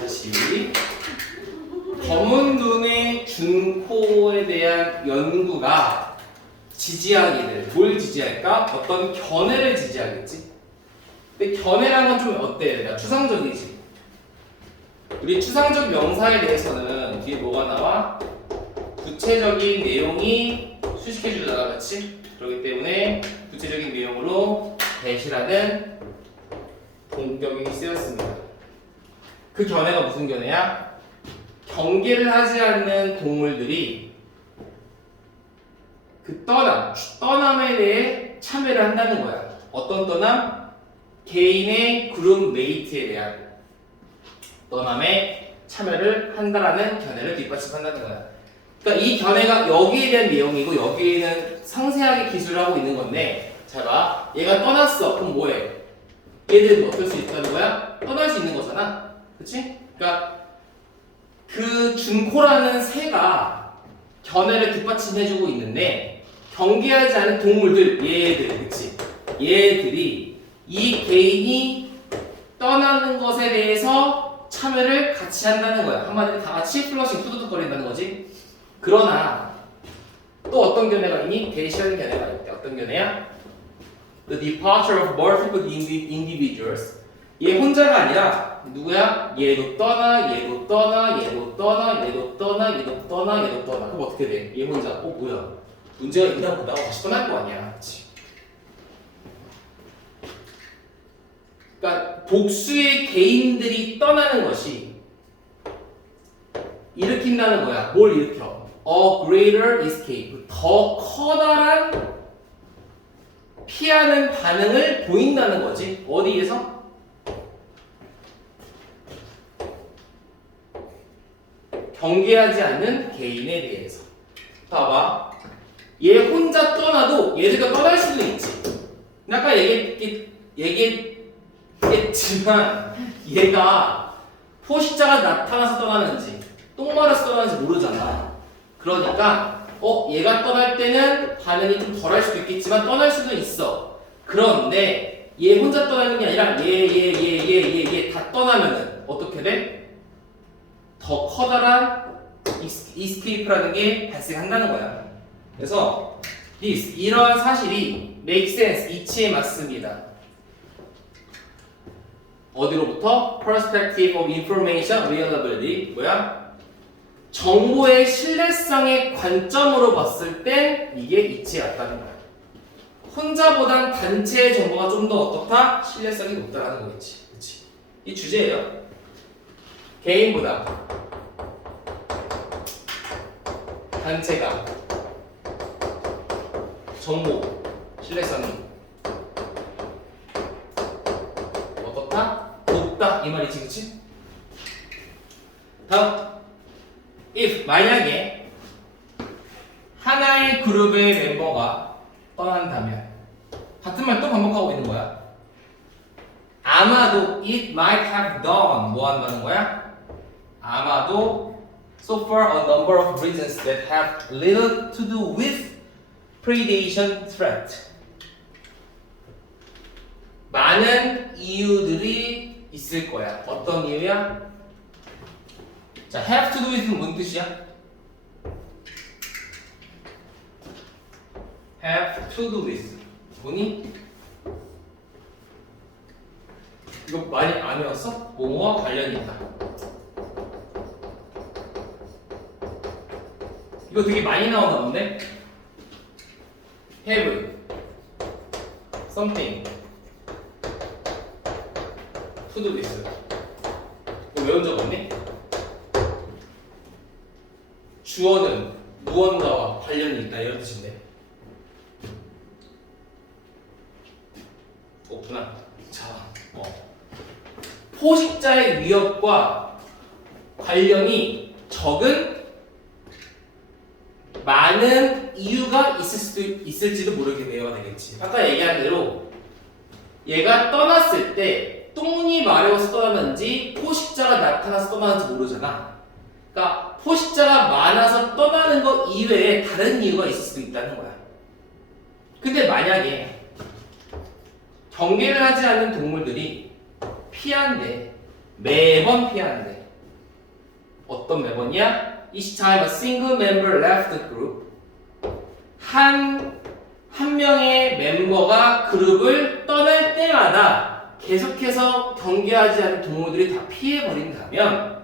다시 검은 눈의 준코에 대한 연구가 지지하기를 뭘 지지할까? 어떤 견해를 지지하겠지. 근데 견해라는 건 좀 어때? 그러니까 추상적이지. 우리 추상적 명사에 대해서는 뒤에 뭐가 나와? 구체적인 내용이 수식해주잖아, 그렇지? 그렇기 때문에 구체적인 내용으로 대시라는 동격이 쓰였습니다. 그 견해가 무슨 견해야? 경계를 하지 않는 동물들이 그 떠남에 대해 참여를 한다는 거야. 어떤 떠남? 개인의 그룹 메이트에 대한 떠남에 참여를 한다라는 견해를 뒷받침한다는 거야. 그러니까 이 견해가 여기에 대한 내용이고 여기에는 상세하게 기술을 하고 있는 건데, 잘 봐. 얘가 떠났어. 그럼 뭐해? 얘들은 어떨 수 있다는 거야? 떠날 수 있는 거잖아. 그치? 그러니까 그 준코라는 새가 견해를 뒷받침해주고 있는데, 경계하지 않은 동물들, 얘들, 그치? 얘들이 이 개인이 떠나는 것에 대해서 참여를 같이 한다는 거야. 한마디로 다 같이 플러싱 투두둑거린다는 거지. 그러나 또 어떤 견해가 있니? 대시하는 견해가 있대. 어떤 견해야? The departure of multiple individuals. 얘 혼자가 아니라 누구야? 얘도 떠나, 얘도 떠나, 얘도 떠나, 얘도 떠나, 얘도 떠나, 얘도 떠나. 그럼 어떻게 돼? 얘 혼자. 뭐야? 문제가 있나 보다. 다시 떠날 거 아니야. 그치? 그러니까 복수의 개인들이 떠나는 것이 일으킨다는 거야. 뭘 일으켜? A greater escape. 더 커다란 피하는 반응을 보인다는 거지. 어디에서? 경계하지 않는 개인에 대해서. 봐봐. 얘 혼자 떠나도 얘들과 떠날 수도 있지. 아까 얘기했지만 얘가 포식자가 나타나서 떠나는지 똥 말아서 떠나는지 모르잖아. 그러니까 얘가 떠날 때는 반응이 좀 덜할 수도 있겠지만 떠날 수도 있어. 그런데 얘 혼자 떠나는 게 아니라 얘 다 떠나면은 어떻게 돼? 더 커다란 escape라는 게 발생한다는 거야. 그래서 이러한 사실이 make sense, 이치에 맞습니다. 어디로부터? perspective of information reliability. 뭐야? 정보의 신뢰성의 관점으로 봤을 땐 이게 이치에 맞다는 거야. 혼자보단 단체의 정보가 좀 더 어떻다? 신뢰성이 높다라는 거겠지. 그치? 이 주제예요. 개인보다 단체가 정보 신뢰성이 어떻다? 높다 이 말이지, 그치? 다음, if 만약에 하나의 그룹의 멤버가 떠난다면 같은 말 또 반복하고 있는 거야. 아마도 it might have done 뭐 한다는 거야? 아마도 so far a number of reasons that have little to do with predation threat. 많은 이유들이 있을 거야. 어떤 이유야? 자, have to do with는 뭔 뜻이야? have to do with 뭐니? 이거 많이 안 외웠어? 뭐뭐와 관련이 있다. 이거 되게 많이 나오나 본데? have something to do with. 이거 외운 적 없니? 주어는 무언가와 관련이 있다 이런 뜻인데. 없구나. 자, 포식자의 위협과 관련이 적은 많은 이유가 있을지도 모르게 되어야 되겠지. 아까 얘기한 대로 얘가 떠났을 때 똥이 마려워서 떠나는지 포식자가 나타나서 떠나는지 모르잖아. 그러니까 포식자가 많아서 떠나는 것 이외에 다른 이유가 있을 수도 있다는 거야. 근데 만약에 경계를 하지 않는 동물들이 피한대. 매번 피한대. 어떤 매번이야? Each time a single member left the group. 한 명의 멤버가 그룹을 떠날 때마다 계속해서 경계하지 않은 동물들이 다 피해버린다면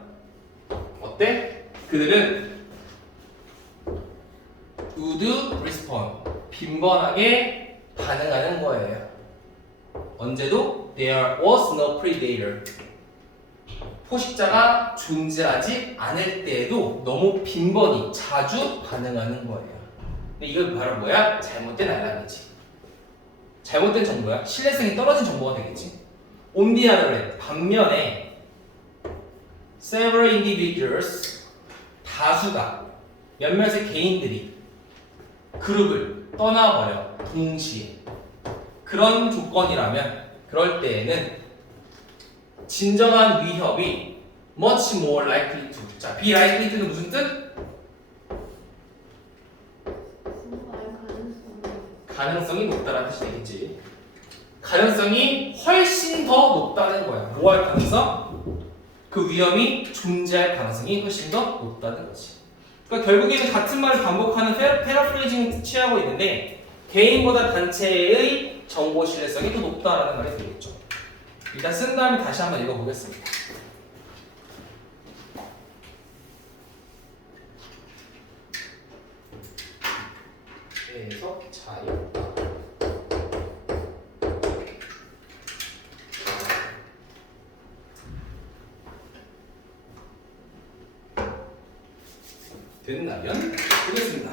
어때? 그들은 would respond. 빈번하게 반응하는 거예요. 언제도 there was no predator. 포식자가 존재하지 않을 때에도 너무 빈번히 자주 반응하는 거예요. 근데 이건 바로 뭐야? 잘못된 알람이지. 잘못된 정보야. 신뢰성이 떨어진 정보가 되겠지. On the other hand, 반면에 several individuals, 다수가 몇몇의 개인들이 그룹을 떠나버려 동시에. 그런 조건이라면 그럴 때에는 진정한 위협이 much more likely to. 자, be likely to는 무슨 뜻? 가능성이 높다라는 뜻이 되겠지. 가능성이 훨씬 더 높다는 거야. 뭐 할 가능성? 그 위험이 존재할 가능성이 훨씬 더 높다는 거지. 그러니까 결국에는 같은 말을 반복하는 패러프레이징을 취하고 있는데 개인보다 단체의 정보 신뢰성이 더 높다라는 말이 되겠죠. 일단 쓴 다음에 다시 한번 읽어보겠습니다. 그래서 자유다. 된다면 보겠습니다.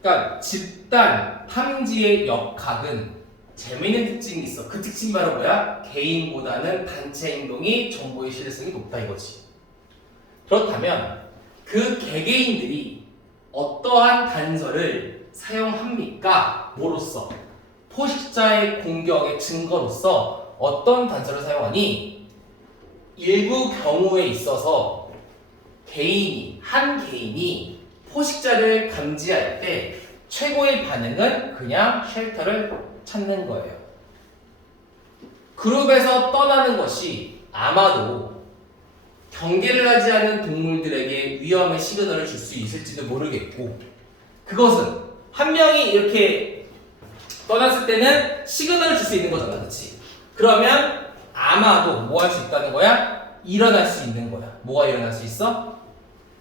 그러니까 집단 탐지의 역학은 재미있는 특징이 있어. 그 특징이 바로 뭐야? 개인보다는 단체 행동이 정보의 신뢰성이 높다 이거지. 그렇다면 그 개개인들이 어떠한 단서를 사용합니까? 뭐로써? 포식자의 공격의 증거로서 어떤 단서를 사용하니? 일부 경우에 있어서 한 개인이 포식자를 감지할 때 최고의 반응은 그냥 쉘터를 찾는 거예요. 그룹에서 떠나는 것이 아마도 경계를 하지 않은 동물들에게 위험의 시그널을 줄 수 있을지도 모르겠고, 그것은 한 명이 이렇게 떠났을 때는 시그널을 줄 수 있는 거잖아, 그렇지? 그러면 아마도 뭐 할 수 있다는 거야? 일어날 수 있는 거야. 뭐가 일어날 수 있어?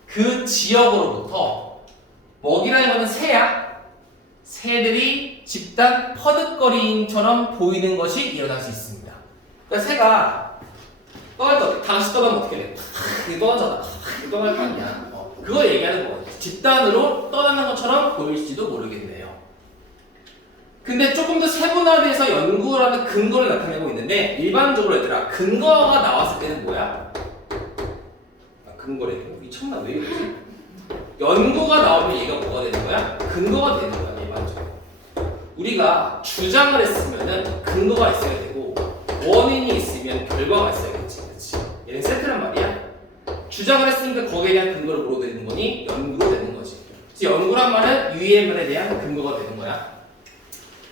그 지역으로부터, 먹이라는 거는 새야. 새들이 집단 퍼득거림처럼 보이는 것이 일어날 수 있습니다. 그러니까 새가 떠날 때 다시 떠나면 어떻게 돼? 이게 떠나잖아. 이게 떠날 거 아니야. 그거 얘기하는 거거든. 집단으로 떠나는 것처럼 보일지도 모르겠네요. 근데 조금 더 세분화돼서 연구라는 근거를 나타내고 있는데, 일반적으로 얘들아 근거가 나왔을 때는 뭐야? 근거래. 미쳤나? 왜 이러지? 연구가 나오면 얘가 뭐가 되는 거야? 근거가 되는 거야, 일반적으로. 우리가 주장을 했으면은 근거가 있어야 되고, 원인이 있으면 결과가 있어야겠지. 그렇지? 얘는 세트란 말이야. 주장을 했으니까 거기에 대한 근거를 뭐로 되는 거니? 연구로 되는 거지. 그래서 연구란 말은 UEM에 대한 근거가 되는 거야.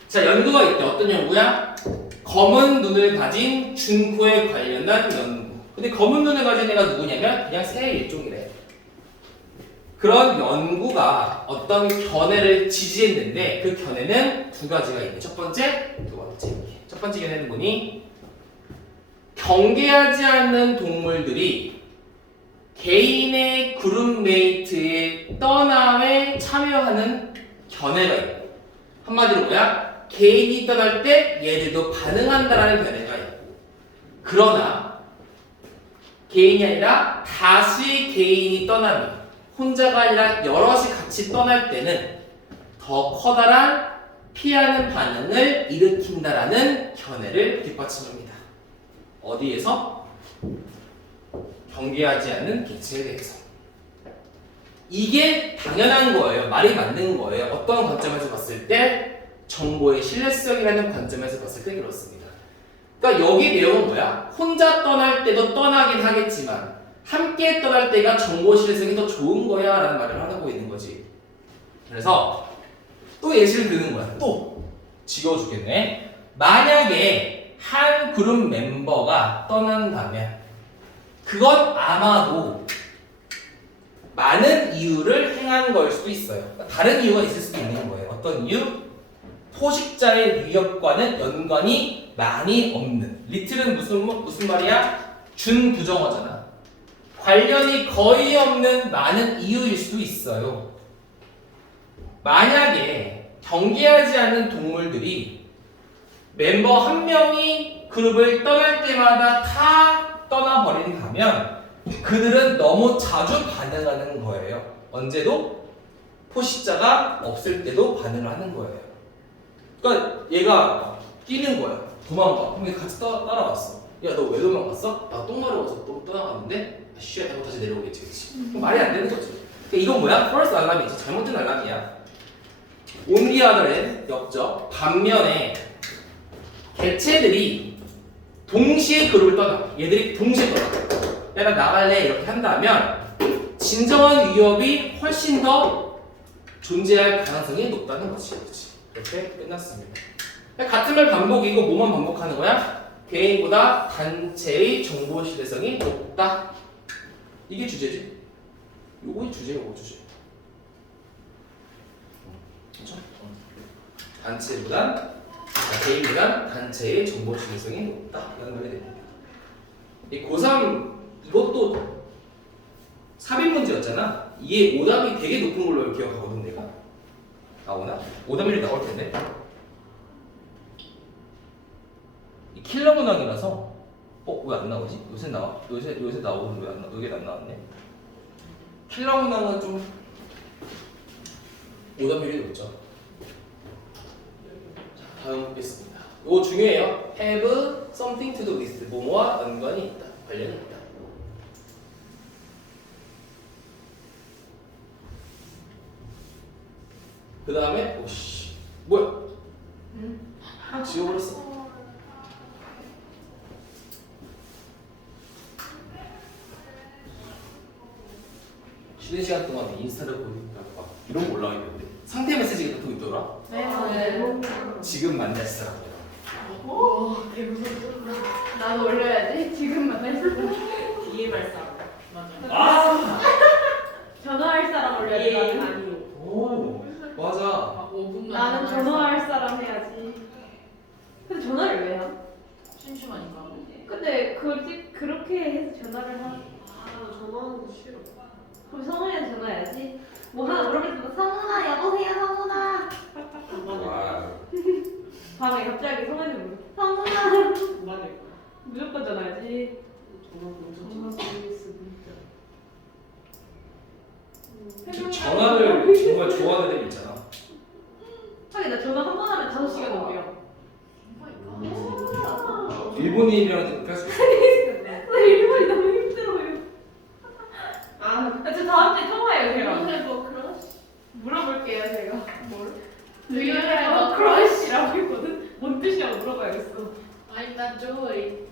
자, 연구가 있대. 어떤 연구야? 검은 눈을 가진 준코에 관련한 연구. 근데 검은 눈을 가진 애가 누구냐면 그냥 새의 일종이래. 그런 연구가 어떤 견해를 지지했는데 그 견해는 두 가지가 있네. 첫 번째, 두 번째. 첫 번째 견해는 뭐니? 경계하지 않는 동물들이 개인의 그룹메이트의 떠남에 참여하는 견해가 있고, 한마디로 뭐야? 개인이 떠날 때 얘들도 반응한다라는 견해가 있고, 그러나 개인이 아니라 다수의 개인이 떠나면, 혼자가 아니라 여럿이 같이 떠날 때는 더 커다란 피하는 반응을 일으킨다라는 견해를 뒷받침합니다. 어디에서? 경계하지 않는 개체에 대해서. 이게 당연한 거예요. 말이 맞는 거예요. 어떤 관점에서 봤을 때? 정보의 신뢰성이라는 관점에서 봤을 때 그렇습니다. 그러니까 여기 내용은 뭐야? 혼자 떠날 때도 떠나긴 하겠지만 함께 떠날 때가 정보 신뢰성이 더 좋은 거야 라는 말을 하고 있는 거지. 그래서 또 예시를 드는 거야. 또 지워주겠네. 만약에 한 그룹 멤버가 떠난다면 그건 아마도 많은 이유를 행한 걸 수도 있어요. 다른 이유가 있을 수도 있는 거예요. 어떤 이유? 포식자의 위협과는 연관이 많이 없는. 리틀은 무슨 말이야? 준부정어잖아. 관련이 거의 없는 많은 이유일 수도 있어요. 만약에 경계하지 않는 동물들이 멤버 한 명이 그룹을 떠날 때마다 다 떠나버린다면 그들은 너무 자주 반응하는 거예요. 언제도? 포식자가 없을 때도 반응을 하는 거예요. 그러니까 얘가 뛰는 거야. 도망가. 그럼 얘 같이 따라왔어. 야, 너 왜 도망갔어? 나 똥 마려 와서 또 떠나갔는데 쉬야 되고 다시 내려오겠지. 그치? 그럼 말이 안 되는 거지. 그러니까 이건 뭐야? 펄스 알람이지. 잘못된 알람이야. 온디아더는 역적. 반면에 개체들이 동시에 그룹을 떠나. 얘들이 동시에 떠나. 야, 나 나갈래 이렇게 한다면 진정한 위협이 훨씬 더 존재할 가능성이 높다는 거지. 그렇지? 이렇게 끝났습니다. 같은 말 반복이고 뭐만 반복하는 거야? 개인보다 단체의 정보 신뢰성이 높다. 이게 주제지. 요거 주제가 뭐 주제? 그렇죠? 개인보다 단체의 정보 신뢰성이 높다. 이런 말이 됩니다. 이 고3 이것도 삽입 문제였잖아. 이게 오답이 되게 높은 걸로 기억하거든 내가. 나오나? 오답률이 나올 텐데. 이 킬러 문항이라서 왜 안 나오지? 요새 나오고 왜 안 나? 여기 안 나왔네. 킬러 문항은 좀 오답률이 높죠. 자, 다음 보겠습니다. 이거 중요해요. Have something to do with 뭐뭐와 연관이 있다. 관련이 있다. 그 다음에 오씨 뭐야? 지워버렸어. 쉬는 시간 동안 인스타를 보니까 이런 거 올라가 있는데 상태 메시지가 또 있더라. 네. 지금 만날 사람. 오, 나도 올려야지. 지금 만날 사람. 뒤에 발사. 맞아. 아, 전화할 사람 올려야 예, 돼. 아니요. 오, 맞아. 5분만. 나는 전화할 사람 해야지. 근데 전화를 왜 해? 심심하니까. 근데 그렇게 해서 전화를 하. 전화하는 거 싫어. 그럼 성훈이한테 전화해야지. 뭐 하나 물어볼 때도 성훈아 여보세요 성훈아. 와, 밤에 갑자기 성훈이 물어. 성훈아. 안 받을 거야. 무조건 전화해야지. 전화를 정말 좋아하는 애들 있잖아. 하긴 나 전화 한 번 하면 5시간 넘겨. 일본인이랑 그렇게 할 수 있어. 나 일본이 너무 힘들어요. 아, 저 다음 주에 통화해요 제가. 오늘 뭐 그런. 물어볼게요 제가. 뭘? Do you have a crush라고 했거든? 뭔 뜻이냐고 물어봐야겠어. I'm not Joy.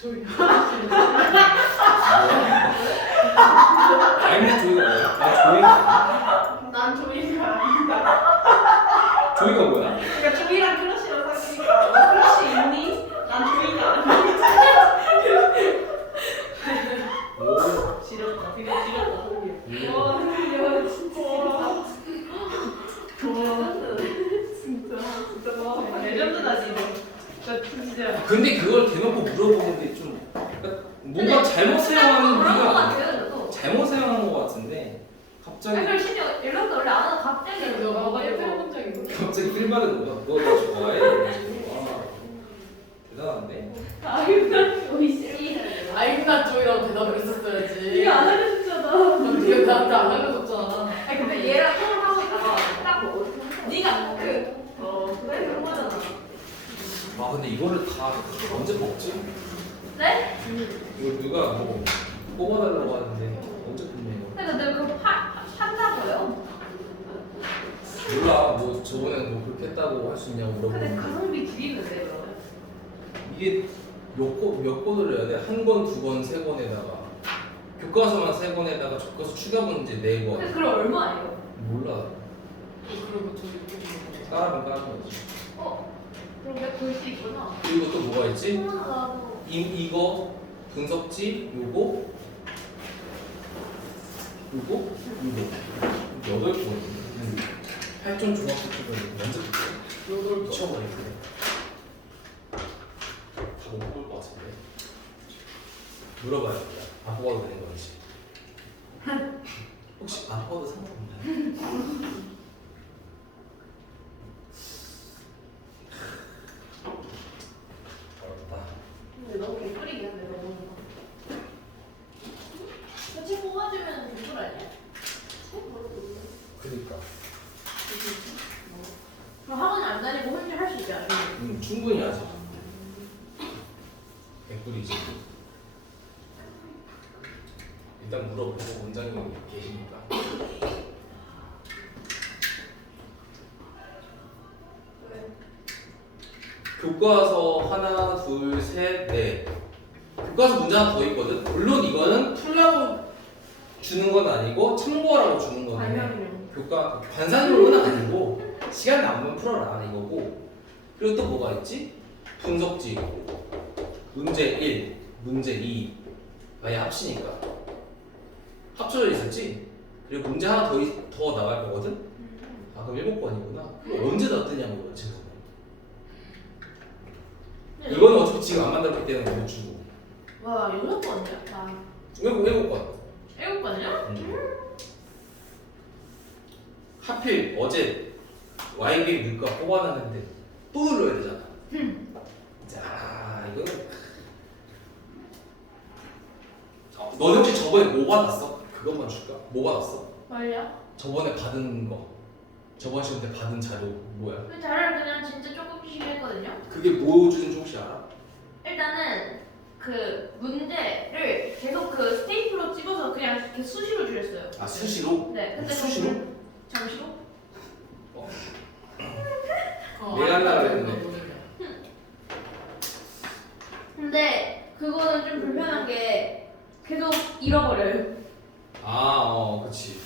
조이. 아이는 조이가 뭐야? 아, 난 조이가 아니다. 조이가 뭐야? 그러니까 조이랑 크러쉬랑 사귀니까 크러쉬 있니? 난 조이가 아니다. 오, 지렸다. 되게 지렸다. 소리야. 와 근데 진짜 진짜 와. 레전드다 지금. 나 진짜. 근데 그걸 대놓고 물어보는데 좀 그러니까 뭔가 잘못 사용하는 그런 거 우리가 같아요 저도. 잘못 사용하는 것 같은데 갑자기 아니 심지어 연락도 원래 안 하고 갑자기 너가 와가지고. 해본 적 있니? 갑자기 필 받은 거야. 너나 좋아해? 와, 대단한데. 아이고 오이씨. I'm not Joy라고 대답을 했었어야지. 이거 안 알려줬잖아. 네가 나한테 안 알려줬잖아. 아니 근데 얘랑 통화를 하고 있다가 딱 뭐 네가 그래 그런 거잖아. 아 근데 이거를 다 언제 먹지? 네? 이거 누가 뭐 뽑아달라고 하는데 언제 뽑냐 이거? 근데 내가 그거 판다고요? 몰라. 뭐 저번에 뭐 그렇게 했다고 할 수 있냐고 근데 물어보는데 가성비 죽이는데 그러면? 이게 몇 권을 해야 돼? 한 권, 두 권, 세 권에다가 교과서만 세 권에다가 교과서 추가 문제 네 권. 근데 그럼 얼마예요? 몰라. 그리고 저기 깔아보면 깔아보면 되지. 그럼 내가 볼 수 있구나. 그리고 또 뭐가 있지? 나도. 이거 분석지 요거 8번. 8점 중학교 때는 연습 미쳐버리는데 다 못 볼 것 같은데 물어봐야겠다. 안 뽑아도 되는 건지. 혹시 안 뽑아도 상관없나요? 어렵다. 근데 너무 개꿀이긴 한데 너무. 책 뽑아주면 개꿀 아니야? 그니까 그럼 학원 안 다니고 혼자 할 수 있잖아. 충분히 하지. 개꿀이지. 일단 물어보고 원장님이 계시니까. 교과서 하나, 둘, 셋, 넷. 교과서 문제 하나 더 있거든. 물론 이거는 풀라고 주는 건 아니고 참고하라고 주는 거네. 교과 관상용은 아니고 시간 남으면 풀어라 이거고. 그리고 또 뭐가 있지? 분석지. 문제 1, 문제 2. 아예 합치니까. 합쳐져 있었지? 그리고 문제 하나 더 나갈 거거든? 아 그럼 7번이구나. 그럼 언제 다 뜨냐고요 지금. 이거는 어차피 지금 안 만들었기 때문에 못 주고. 와, 6번이야? 나 7번. 7번이야? 하필 어제 YB 물가 뽑아놨는데 또 눌러야 되잖아. 자, 이거는 너네 혹시 저번에 뭐 받았어? 그것만 줄까? 뭐 받았어? 뭘요? 저번에 받은 거. 저번 시간 때 받은 자료 뭐야? 그 자료를 그냥 진짜 조금씩 했거든요. 그게 뭐 주는지 혹시 알아? 일단은 그 문제를 계속 그 스테이플로 찍어서 그냥 이렇게 수시로 줄였어요. 아 수시로? 네, 근데 수시로? 잠시로? 내가 하려고 했는데. 근데 그거는 좀 불편한 게 계속 잃어버려요. 아, 그렇지.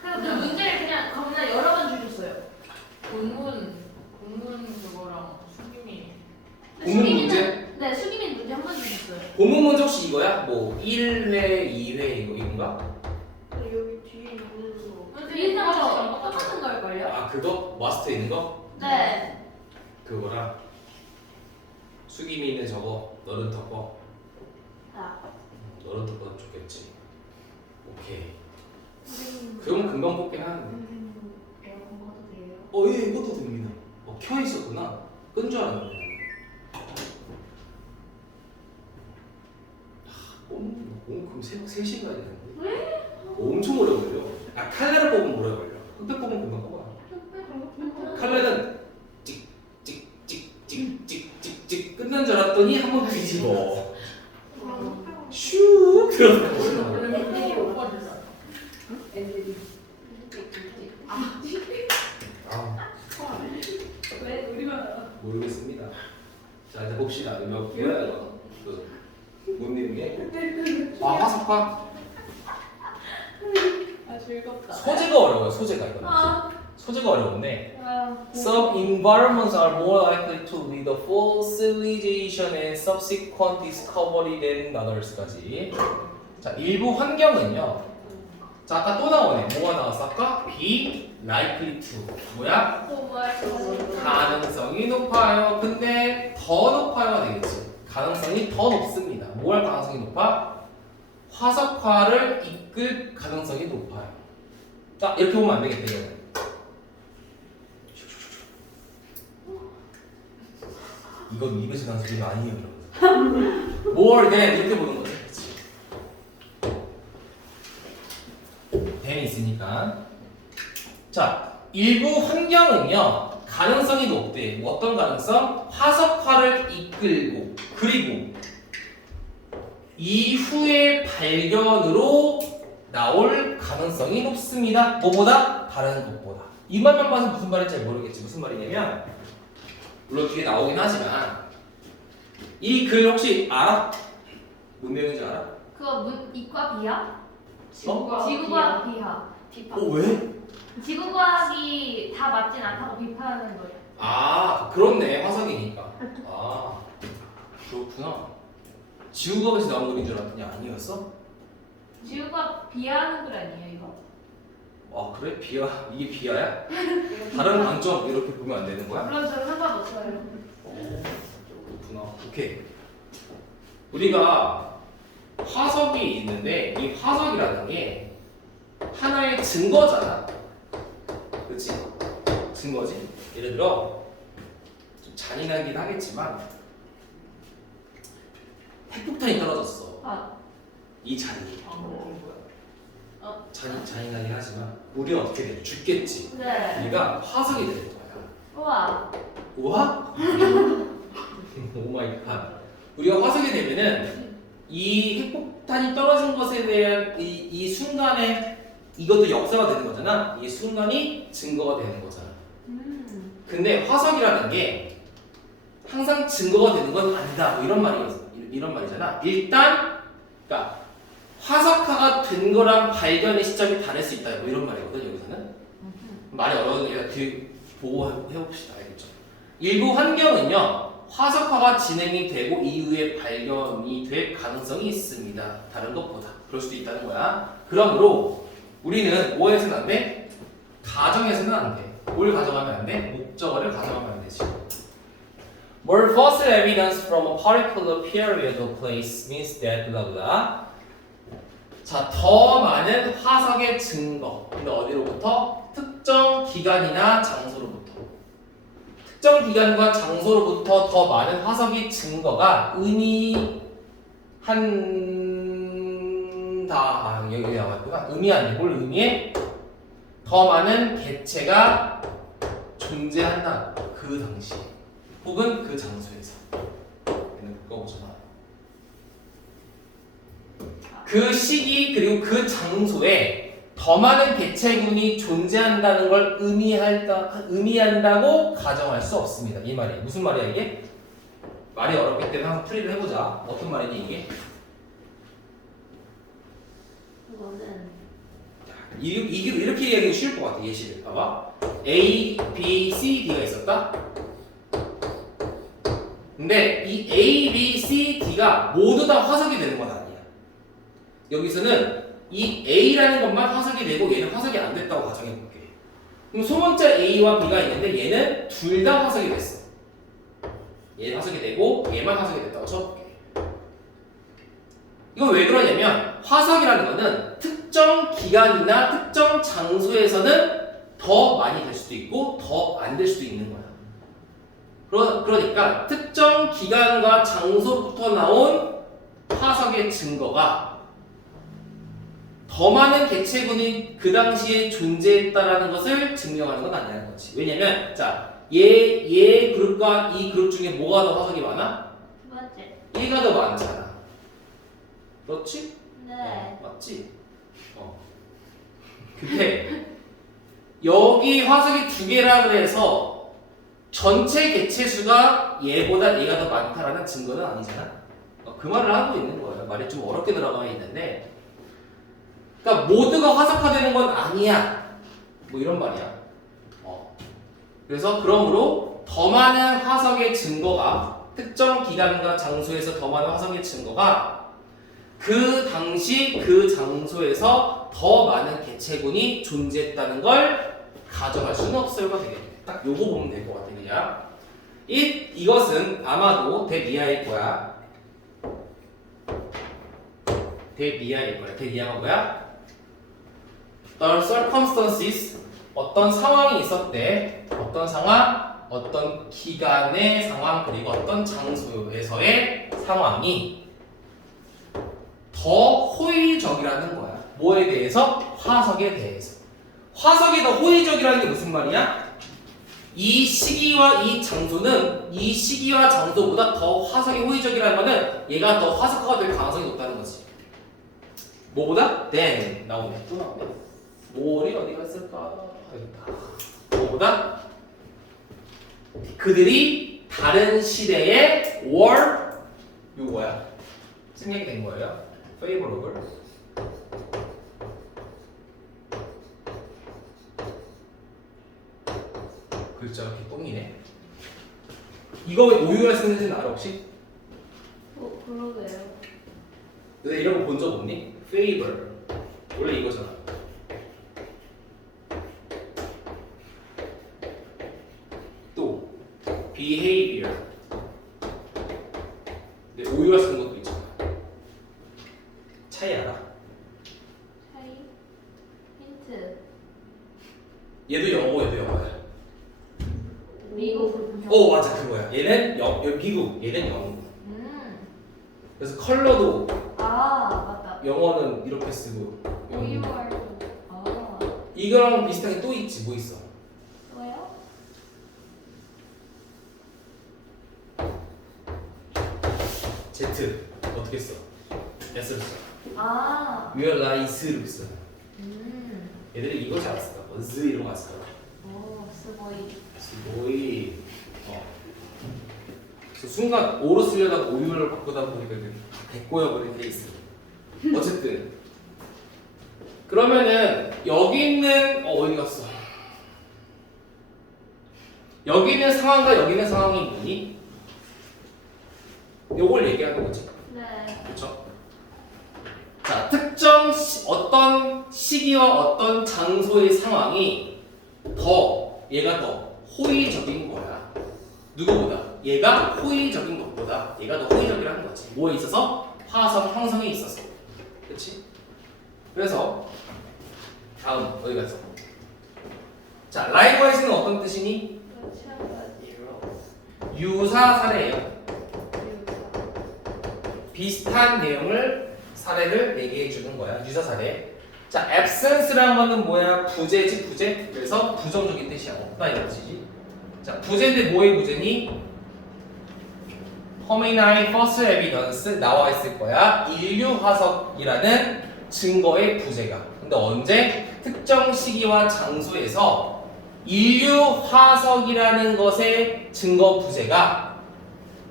그래서 그 문제를 그냥 겁나 여러 번 주셨어요. 본문 그거랑 수기미. 본문 문제? 네, 수기민 문제 한 번 주셨어요. 본문 문제 혹시 이거야? 뭐 1회, 2회 이건가? 여기 뒤에 있는 거. 비슷한 거 똑같은 걸걸요? 아 그거? 마스터 있는 거? 네. 그거랑 수기미는 저거 너른 턱거 자, 너른 턱거 좋겠지. 오케이. 그러면 금방 뽑긴 하는데. 에어컨 꺼도 돼요? 예, 이것도 됩니다. 켜 있었구나. 끈 줄 알았는데. 그럼 새벽 3시간 되는데. 왜? 엄청 오래 걸려. 아 칼날을 뽑으면 오래 걸려. 흑백 뽑으면 금방 뽑아. 칼날은 찍찍찍찍찍찍찍 끝난 줄 알았더니 한 번 뒤집어. 슉 들어서. 원래 팬들이 5번 주잖아. 애들이. 아 왜 우리만 모르겠습니다. 자 이제 봅시다. 몇 개야 이거? 못 읽는 게? 아 화석화. 아 즐겁다. 소재가 어려워요. 소재가 이거. 소재가 어려운데. Some environments are more likely to lead a fossilization and subsequent discovery than others까지. 자, 일부 환경은요. 자, 아까 또 나오네. 뭐가 나왔어? 아까 be likely to. 뭐야? 가능성이 높아요. 근데 더 높아요가 되겠지. 가능성이 더 높습니다. 뭐 할 가능성이 높아? 화석화를 이끌 가능성이 높아요. 자, 이렇게 보면 안 되겠다, 이거는. 이건 입에서 나는 소리가 아니에요, 여러분. More than 이렇게 보는 거지. than이 있으니까. 자, 일부 환경은요 가능성이 높대. 뭐 어떤 가능성? 화석화를 이끌고 그리고 이후의 발견으로 나올 가능성이 높습니다. 뭐보다? 다른 것보다. 이 말만 봐서 무슨 말인지 잘 모르겠지. 무슨 말이냐면 물론 뒤에 나오긴 하지만 이 글 혹시 알아? 뭔 내용인지 알아? 그거 이과 비하? 지구가 지구가 비하. 왜? 지구과학이 다 맞진 않다고 비판하는 거예요. 아 그렇네 화석이니까. 아 그렇구나. 지구과학에서 나온 글인 줄 알았더니 아니었어? 지구과학 비하하는 글 아니에요 이거? 아 그래? 비야? 이게 비야야? 다른 관점 이렇게 보면 안 되는 거야? 물론 저는 상관없어요. 그렇구나. 오케이. 우리가 화석이 있는데 이 화석이라는 게 하나의 증거잖아. 그렇지? 증거지. 예를 들어 좀 잔인하긴 하겠지만 핵폭탄이 떨어졌어. 아, 이 자리에. 어. 잔인하긴 하지만 우리는 어떻게 돼? 죽겠지. 네. 우리가 화석이 되는 거야. 우와. 우와? 오마이 갓. 우리가 화석이 되면은 이 핵폭탄이 떨어진 것에 대한 이 순간에 이것도 역사가 되는 거잖아. 이 순간이 증거가 되는 거잖아. 근데 화석이라는 게 항상 증거가 되는 건 아니다. 뭐 이런 말이잖아. 일단 그러니까 화석화가 된 거랑 발견의 시점이 다를 수 있다. 뭐 이런 말이거든 여기서는. 말이 어려우니까 보고 해봅시다. 알겠죠? 일부 환경은요 화석화가 진행이 되고 이후에 발견이 될 가능성이 있습니다. 다른 것보다 그럴 수도 있다는 거야. 그러므로 우리는 뭐에서는 안 돼? 가정에서는 안 돼. 뭘 가정하면 안 돼? 목적어를 가정하면 안 되지. More fossil evidence from a particular period or place means that blah blah. 자, 더 많은 화석의 증거. 근데 어디로부터? 특정 기간이나 장소로부터. 특정 기간과 장소로부터 더 많은 화석의 증거가 의미한다. 아, 여기 나왔구나. 의미한다. 뭘 의미해? 더 많은 개체가 존재한다. 그 당시에. 혹은 그 장소에서. 얘는 묶어보잖아. 그 시기 그리고 그 장소에 더 많은 개체군이 존재한다는 걸 의미한다고 가정할 수 없습니다. 이 말이 무슨 말이야 이게? 말이 어렵기 때문에 한번 풀이를 해보자. 어떤 말이니 이게? 그거는 이렇게 얘기하기 쉬울 것 같아. 예시를 봐봐. A, B, C, D가 있었다. 근데 이 A, B, C, D가 모두 다 화석이 되는 건 아니야. 여기서는 이 A라는 것만 화석이 되고 얘는 화석이 안 됐다고 가정해볼게. 그럼 소문자 A와 B가 있는데 얘는 둘 다 화석이 됐어. 얘 화석이 되고 얘만 화석이 됐다고 쳐볼게. 이건 왜 그러냐면 화석이라는 거는 특정 기간이나 특정 장소에서는 더 많이 될 수도 있고 더 안 될 수도 있는 거야. 그러니까 특정 기간과 장소부터 나온 화석의 증거가 더 많은 개체군이 그 당시에 존재했다라는 것을 증명하는 건 아니라는 거지. 왜냐면 자, 얘 그룹과 이 그룹 중에 뭐가 더 화석이 많아? 두 번째. 얘가 더 많잖아. 그렇지? 네. 맞지? 근데 여기 화석이 두 개라 그래서 전체 개체 수가 얘보다 얘가 더 많다라는 증거는 아니잖아. 그 말을 하고 있는 거예요. 말이 좀 어렵게 들어가 있는데, 그러니까 모두가 화석화되는 건 아니야. 뭐 이런 말이야. 그래서 그러므로 더 많은 화석의 증거가 특정 기간과 장소에서 더 많은 화석의 증거가 그 당시 그 장소에서 더 많은 개체군이 존재했다는 걸 가정할 수는 없어요가 되겠네. 딱 요거 보면 될 것 같아 그냥. 이것은 아마도 대미야일 거야. 대미야일 거야. 대미야가 뭐야? The circumstances 어떤 상황이 있었대. 어떤 상황? 어떤 기간의 상황 그리고 어떤 장소에서의 상황이 더 호의적이라는 거야. 뭐에 대해서? 화석에 대해서. 화석이 더 호의적이라는 게 무슨 말이야? 이 시기와 이 장소는 이 시기와 장소보다 더 화석이 호의적이라는 거는 얘가 더 화석화가 될 가능성이 높다는 거지. 뭐보다? then 나오네. 또 나오네. 뭐리 어디 갔을까? 뭐보다? 그들이 다른 시대에 were 요거야. 생략이 된 거예요. favorable 글자가 개똥이네. 이거 왜 오유라 쓰는지는 알아 혹시? 그러게요. 너네 이런 거 본 적 없니? favor 원래 이거잖아. 또 behavior 근데 오유라 쓰는 것도 있잖아. 차이 알아? 차이? 힌트. 얘도 영어고 얘도 영어야. 미국. 맞아 그거야. 얘는 미국 얘는 영어. 음. 그래서 컬러도 맞다. 영어는 이렇게 쓰고 오유 말고. 이거랑 비슷한 게 또 있지. 뭐 있어? 뭐요? Z 어떻게 써? S를 써. realize로 써. 얘들이 이거 잘 쓸까? was 이런 거 안 쓸까? 스보이. 스보이. 그래서 순간 오로 쓰려다가 오유를 바꾸다 보니까 개꼬여 버린 게 있어. 어쨌든 그러면은 여기 있는 어디 갔어? 여기 있는 상황과 여기 있는 상황이 뭐니? 요걸 얘기하는 거지. 네. 그렇죠? 자, 특정 어떤 시기와 어떤 장소의 상황이 얘가 더 호의적인 거야. 누구보다? 얘가 호의적인 것보다 얘가 더 호의적이라는 거지. 뭐에 있어서? 화성 형성에 있어서. 그렇지? 그래서 다음 어디 갔어? 자, likewise,는 어떤 뜻이니? 유사 사례예요. 비슷한 내용을 사례를 얘기해 주는 거야. 유사 사례. 자, absence라는 거는 뭐야? 부재지, 부재. 그래서 부정적인 뜻이야. 없다 이런 뜻이지. 자, 부재인데 뭐의 부재니? Hominine fossil evidence 나와 있을 거야. 인류 화석이라는 증거의 부재가. 근데 언제? 특정 시기와 장소에서 인류 화석이라는 것의 증거 부재가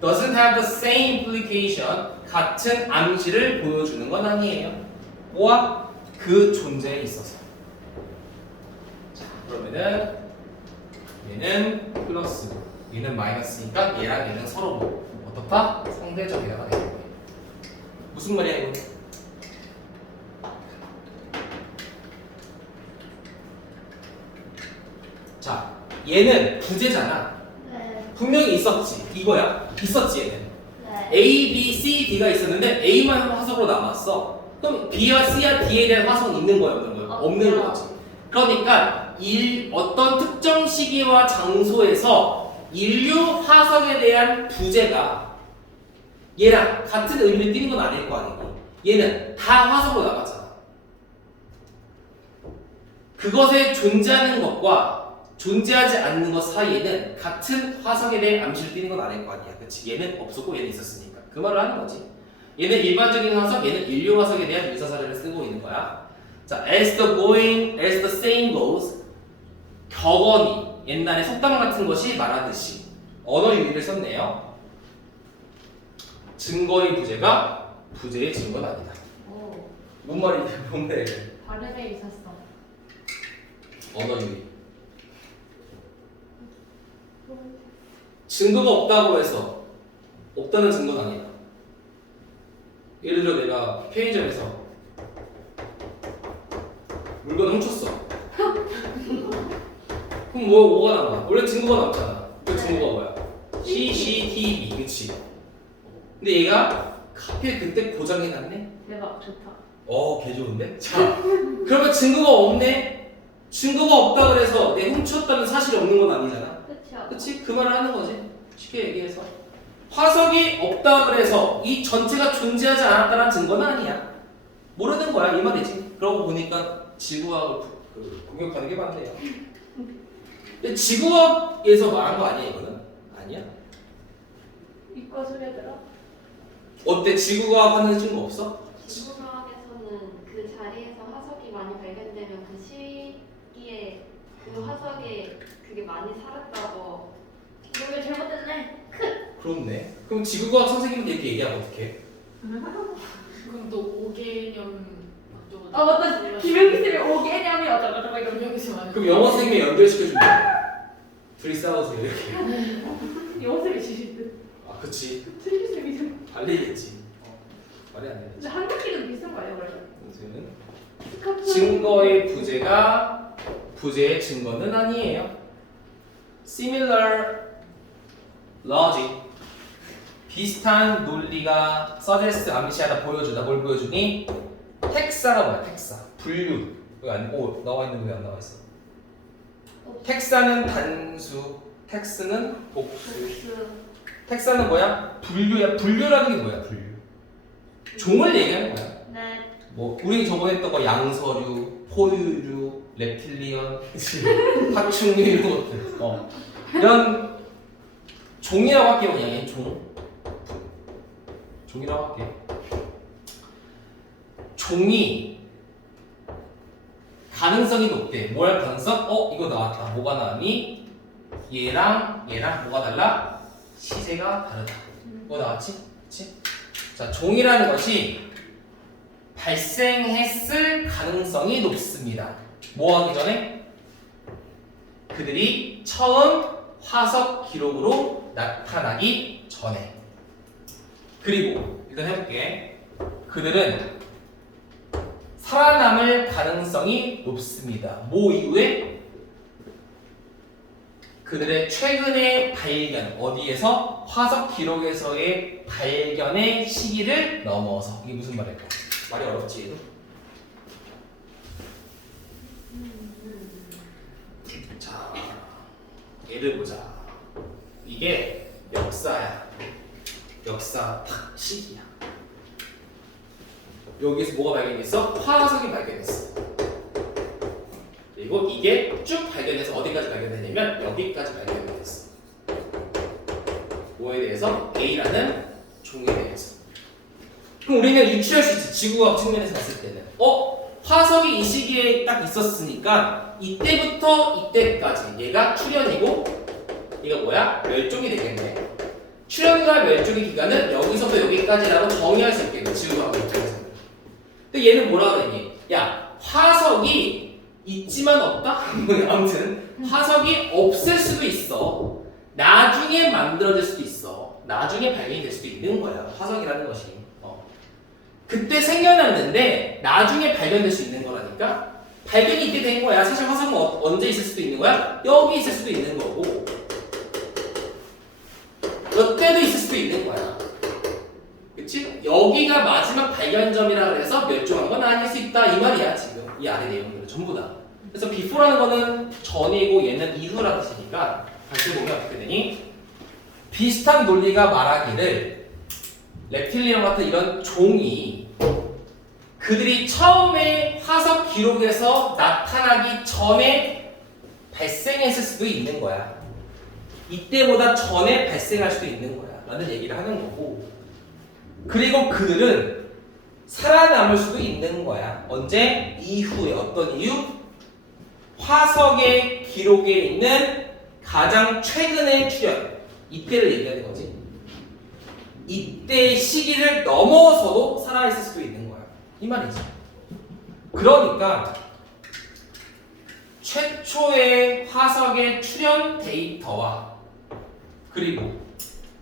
doesn't have the same implication 같은 암시를 보여주는 건 아니에요. 뭐와? 그 존재에 있어서. 자, 그러면은 얘는 플러스, 얘는 마이너스니까 얘랑 얘는 서로 뭐 어떻다? 상대적이라가 되는 거예요. 무슨 말이야 이거? 자, 얘는 부재잖아. 네. 분명히 있었지. 이거야. 있었지 얘는. 네. A, B, C, D가 있었는데 A만 화석으로 남았어. 그럼 B와 C와 D에 대한 화석은 있는 거야, 없는 거야? 없는 거지. 그러니까 어떤 특정 시기와 장소에서 인류 화석에 대한 부재가 얘랑 같은 의미를 띠는 건 아닐 거 아니고 얘는 다 화석으로 남았잖아. 그것에 존재하는 것과 존재하지 않는 것 사이에는 같은 화석에 대한 암시를 띠는 건 아닐 거 아니야. 그치? 얘는 없었고 얘는 있었으니까. 그 말을 하는 거지. 얘는 일반적인 화석, 얘는 인류 화석에 대한 유사 사례를 쓰고 있는 거야. 자, as the saying goes, 격언이 옛날에 속담 같은 것이 말하듯이 언어 유희를 썼네요. 증거의 부재가 부재의 증거는 아니다. 오. 뭔 말이 뭔데? 발음에 있었어. 언어 유희. 증거가 없다고 해서 없다는 증거는 아니다. 예를 들어 내가 편의점에서 물건을 훔쳤어. 그럼 뭐가 남아? 원래 증거가 남잖아. 그 증거가 뭐야? CCTV, 그치? 근데 얘가 하필 그때 고장해놨네? 대박, 좋다. 개 좋은데? 자, 그러면 증거가 없네? 증거가 없다 그래서 내 훔쳤다는 사실이 없는 건 아니잖아. 그쵸? 그치? 그 말을 하는 거지. 쉽게 얘기해서. 화석이 없다 그래서 이 전체가 존재하지 않았다는 증거는 아니야. 모르는 거야 이 말이지. 그러고 보니까 지구학을 공격하는 게 맞네요. 근데 지구학에서 말한 거 아니야 이거는? 아니야? 이과 소리들아. 어때? 지구과학 하는 친구 없어? 지구과학에서는 그 자리에서 화석이 많이 발견되면 그 시기에 그 화석에 그게 많이 살았다고. 이게 잘못됐네. 그렇네. 그럼 지구과학 선생님한테 이렇게 얘기하면 어떡해? 그럼 또 5개념 어쩌고 맞다. 김영기 쌤이 5개념이 어쩌고저쩌고 이런 여기서 말해. 그럼 영어 선생님이 연결시켜준다. 둘이 싸우세요 이렇게. 영어쌤이 지실 듯. 아 그치. 틀리쌤이죠. 달리겠지. 말이 안 되지. 근데 한국끼리도 비슷한 거 아니에요, 그러면? 문제는 증거의 부재가 부재의 증거는 아니에요. Similar logic. 비슷한 논리가 suggest 암시하다 보여주다. 뭘 보여주니? 텍사가 뭐야? 텍사. 분류. 왜 안? 오 나와 있는데 왜 안 나와 있어? 텍사는 단수, 텍스는 복수. 텍사는 뭐야? 분류야. 분류라는 게 뭐야? 분류. 종을 얘기하는 거야. 네. 뭐 우리 저번에 했던 거 양서류, 포유류, reptilian, 파충류 이런 것들. 이런 종이라고 할게요. 그냥 얘 종이라고 할게. 종이 가능성이 높대. 뭐 할 가능성? 이거 나왔다. 뭐가 나왔니? 얘랑 뭐가 달라? 시제가 다르다. 뭐 나왔지? 그치? 자, 종이라는 것이 발생했을 가능성이 높습니다. 뭐 하기 전에? 그들이 처음 화석 기록으로 나타나기 전에. 그리고 일단 해볼게. 그들은 살아남을 가능성이 높습니다. 뭐 이후에? 그들의 최근의 발견, 어디에서? 화석 기록에서의 발견의 시기를 넘어서. 이게 무슨 말일까? 말이 어렵지 얘도? 자, 예를 보자. 이게 역사야. 역사 딱 시기야. 여기서 뭐가 발견됐어? 화석이 발견됐어. 그리고 이게 쭉 발견돼서 어디까지 발견됐냐면 여기까지 발견됐어. 뭐에 대해서? A라는 종에 대해서. 그럼 우리는 유추할 수 있지. 지구과학 측면에서 봤을 때는 화석이 이 시기에 딱 있었으니까 이때부터 이때까지 얘가 출현이고 얘가 뭐야? 멸종이 되겠네. 출현과 멸종의 기간은 여기서부터 여기까지라고 정의할 수 있겠네. 지구과학 입장에서는. 근데 얘는 뭐라 그러니? 야, 화석이 있지만 없다? 아무튼 화석이 없을 수도 있어. 나중에 만들어질 수도 있어. 나중에 발견이 될 수도 있는 거야. 화석이라는 것이. 그때 생겨났는데 나중에 발견될 수 있는 거라니까. 발견이 있게 된 거야. 사실 화석은 언제 있을 수도 있는 거야? 여기 있을 수도 있는 거고 이때도 있을 수도 있는 거야. 그치? 여기가 마지막 발견점이라 그래서 멸종한 건 아닐 수 있다 이 말이야. 지금 이 아래 내용들은 전부 다. 그래서 before라는 거는 전이고 얘는 이후라는 뜻이니까 다시 보면 어떻게 되니? 비슷한 논리가 말하기를 reptilian 같은 이런 종이 그들이 처음에 화석 기록에서 나타나기 전에 발생했을 수도 있는 거야. 이때보다 전에 발생할 수도 있는 거야 라는 얘기를 하는 거고, 그리고 그들은 살아남을 수도 있는 거야. 언제? 이후에. 어떤 이유? 화석의 기록에 있는 가장 최근의 출현, 이때를 얘기하는 거지. 이때의 시기를 넘어서도 살아있을 수도 있는 거야 이 말이지. 그러니까 최초의 화석의 출현 데이터와 그리고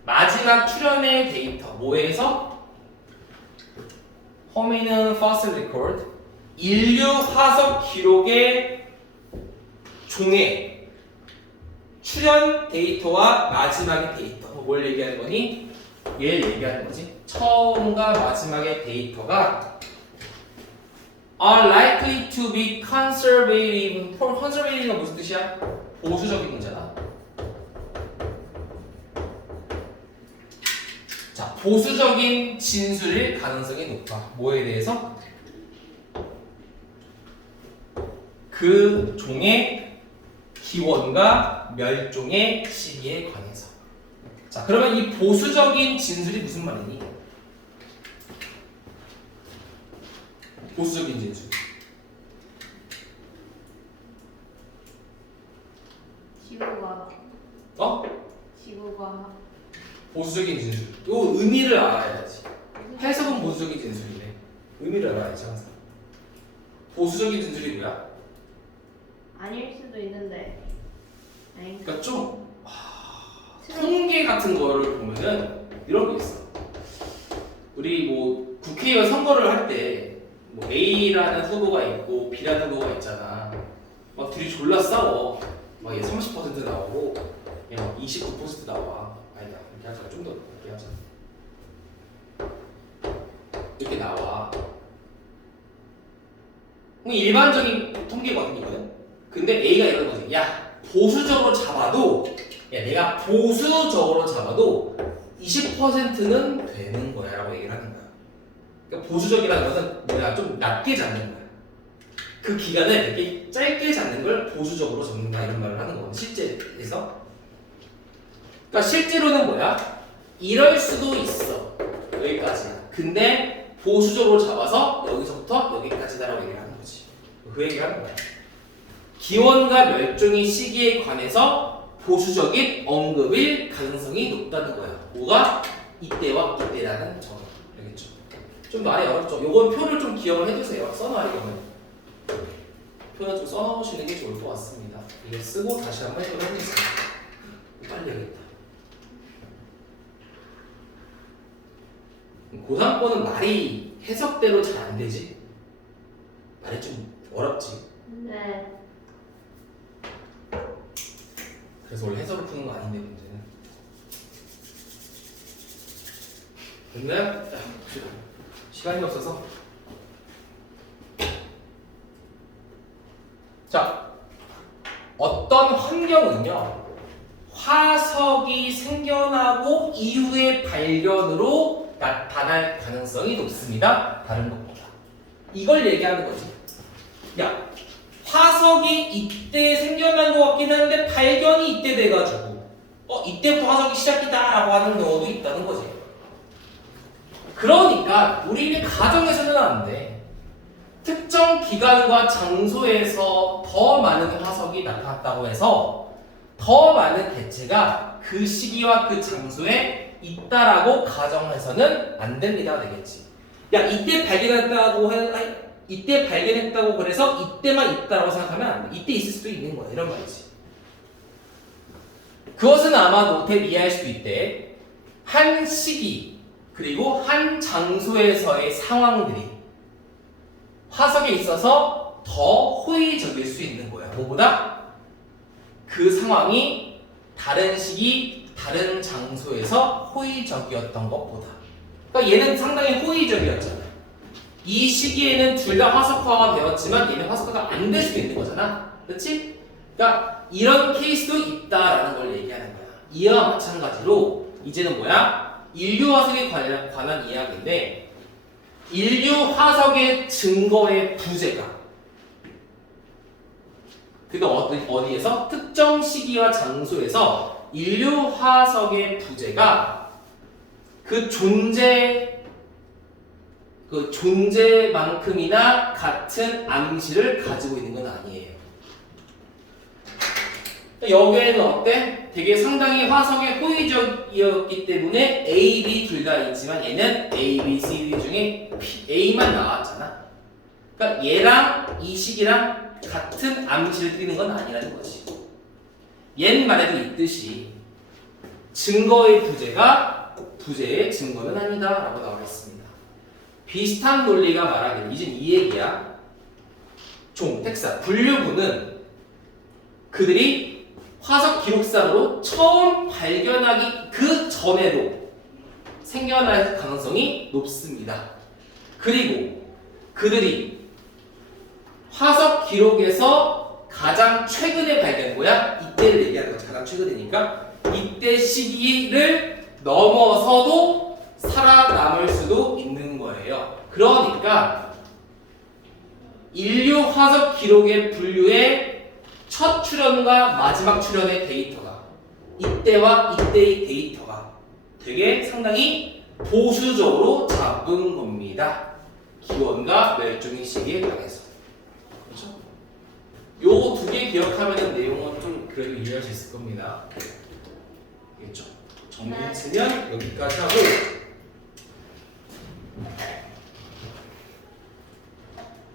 마지막 출현의 데이터, 뭐에서? Hominin Fossil Record, 인류 화석 기록의 종의 출현 데이터와 마지막의 데이터. 뭘 얘기하는 거니? 얘를 얘기하는 거지. 처음과 마지막의 데이터가 are likely to be conservative. conservative가 무슨 뜻이야? 보수적인 문제다. 자, 보수적인 진술일 가능성이 높아. 뭐에 대해서? 그 종의 기원과 멸종의 시기에 관해서. 자, 그러면 이 보수적인 진술이 무슨 말이니? 보수적인 진술. 지구과학. 지구과학. 보수적인 진술. 요 의미를 알아야지. 해석은 보수적인 진술인데 의미를 알아야지 항상. 보수적인 진술이 뭐야? 아닐 수도 있는데 그러니까 좀 통계 같은 거를 보면은 이런 게 있어. 우리 뭐 국회의원 선거를 할 때 뭐 A라는 후보가 있고 B라는 후보가 있잖아. 막 둘이 졸라 싸워. 막 얘 30% 나오고 얘 막 29% 나와. 아니다. 이렇게 하자. 좀 더 이렇게 하자. 이렇게 나와. 일반적인 통계거든 이거는. 근데 A가 이러는 거지. 야 보수적으로 잡아도 야 내가 보수적으로 잡아도 20%는 되는 거야라고 얘기를 하는 거야. 그러니까 보수적이라는 것은 뭐야 좀 낮게 잡는 거야. 그 기간을 되게 짧게 잡는 걸 보수적으로 잡는다 이런 말을 하는 거거든 실제에서. 그러니까 실제로는 뭐야? 이럴 수도 있어. 여기까지야. 근데 보수적으로 잡아서 여기서부터 여기까지다라고 얘기를 하는 거지. 그 얘기를 하는 거야. 기원과 멸종의 시기에 관해서 보수적인 언급일 가능성이 높다는 거야. 뭐가? 이때와 이때라는 점. 알겠죠? 좀 말이 어렵죠? 요건 표를 좀 기억을 해두세요. 써놔야겠네. 표는 좀 써놓으시는 게 좋을 것 같습니다. 이거 쓰고 다시 한번 해보도록 하겠습니다. 빨리 해야겠다. 고3거는 말이 해석대로 잘 안 되지? 말이 좀 어렵지? 네. 그래서 원래 해석을 푸는 거 아닌데 문제는. 됐나요? 자, 시간이 없어서. 자, 어떤 환경은요, 화석이 생겨나고 이후의 발견으로 나타날 가능성이 높습니다. 다른 것보다. 이걸 얘기하는 거지. 야, 화석이 이때 생겨난 것 같긴 한데 발견이 이때 돼가지고 이때부터 화석이 시작이다라고 하는 경우도 있다는 거지. 그러니까 우리는 가정에서는 안 돼. 특정 기간과 장소에서 더 많은 화석이 나타났다고 해서 더 많은 개체가 그 시기와 그 장소에 있다라고 가정해서는 안 됩니다. 되겠지. 야, 이때 발견했다고 이때 발견했다고 그래서 이때만 있다라고 생각하면 안 돼. 이때 있을 수도 있는 거야. 이런 말이지. 그것은 아마도 대이해할 수도 있대. 한 시기 그리고 한 장소에서의 상황들이 화석에 있어서 더 호의적일 수 있는 거야. 뭐보다? 그 상황이 다른 시기, 다른 장소에서 호의적이었던 것보다. 그러니까 얘는 상당히 호의적이었잖아. 이 시기에는 둘 다 화석화가 되었지만 얘는 화석화가 안 될 수도 있는 거잖아. 그렇지? 그러니까 이런 케이스도 있다라는 걸 얘기하는 거야. 이와 마찬가지로 이제는 뭐야? 인류 화석에 관한 이야기인데 인류 화석의 증거의 부재가 그러니까 어디에서? 특정 시기와 장소에서 인류 화석의 부재가 그 존재만큼이나 같은 암시를 가지고 있는 건 아니에요. 여기에는 어때? 되게 상당히 화석에 호의적이었기 때문에 A, B 둘 다 있지만 얘는 A, B, C, D 중에 A만 나왔잖아. 그러니까 얘랑 이 시기랑 같은 암시를 띠는 건 아니라는 거지. 옛말에도 있듯이 증거의 부재가 부재의 증거는 아니다 라고 나와 있습니다. 비슷한 논리가 말하기를 이젠 이 얘기야. 텍사, 분류부는 그들이 화석 기록상으로 처음 발견하기 그 전에도 생겨날 가능성이 높습니다. 그리고 그들이 화석 기록에서 가장 최근에 발견 거야. 이때를 얘기하는 거지. 가장 최근이니까 이때 시기를 넘어서도 살아남을 수도 있는 거예요. 그러니까 인류 화석 기록의 분류의 첫 출현과 마지막 출현의 데이터가 이때와 이때의 데이터가 되게 상당히 보수적으로 잡은 겁니다. 기원과 멸종의 시기에 관해서. 그렇죠? 요거 두 개 기억하면 내용은 좀 그래도 이해할 수 있을 겁니다. 알겠죠? 정리했으면 여기까지 하고